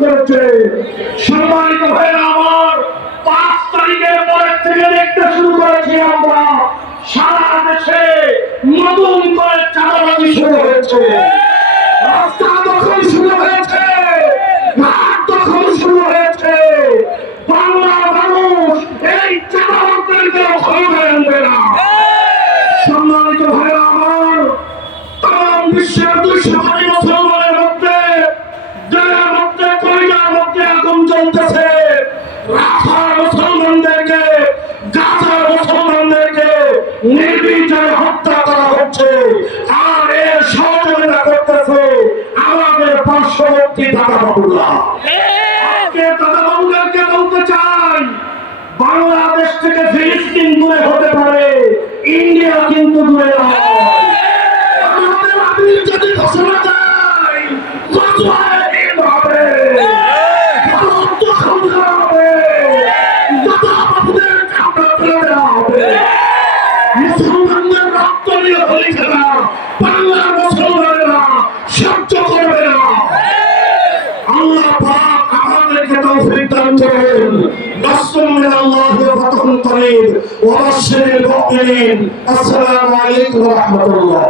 করেছে। সম্মানিত ভাইরা আমার, 5 তারিখের পরের থেকে দেখতে শুরু করেছি আমরা সারা দেশে নতুন করে চাঁদাবাজি শুরু হয়েছে, রাস্তা দখল শুরু হয়েছে, ঘাট দখল শুরু হয়েছে। বাংলার মানুষ এই চাঁদাবাজদেরকে ক্ষমতা আনবে না। সম্মানিত ভাইরা আমার, তাম বিশ্বের 200 কোটি মুসলমানের মধ্যে যার মধ্যে কলিজার মধ্যে আগুন জ্বলতেছে, রাখার মুসলমানদেরকে, গাজার মুসলমানদেরকে নির্বিচারে হত্যা করা হচ্ছে। আর এর সহযোগিতা করতেছে আমাদের পার্শ্ববর্তী দাদাবাবুরা। আজকে দাদাবাবুদেরকে বলতে চাই, বাংলাদেশ থেকে ফিলিস্তিন দূরে হতে পারে, ইন্ডিয়া কিন্তু দূরে নয়। আমাদের আমির যদি ঘোষণা দেয় গজওয়ায় হিন্দ হবে, ভারত দখল করা হবে, দাদাবাবুদের কামড়া ফেলে দেওয়া হবে। মুসলমানদের রক্ত নিয়ে হোলি খেলা বাংলার মুসলমানেরা সহ্য করবে না। আল্লাহ পাক আমাদেরকে তৌফিক দান করেন। নাসরুম মিনাল্লাহি ওয়া ফাতহুন করিব ওয়া বাশশিরিল মুমিনিন। আসসালামু আলাইকুম ওয়া রাহমাতুল্লাহ।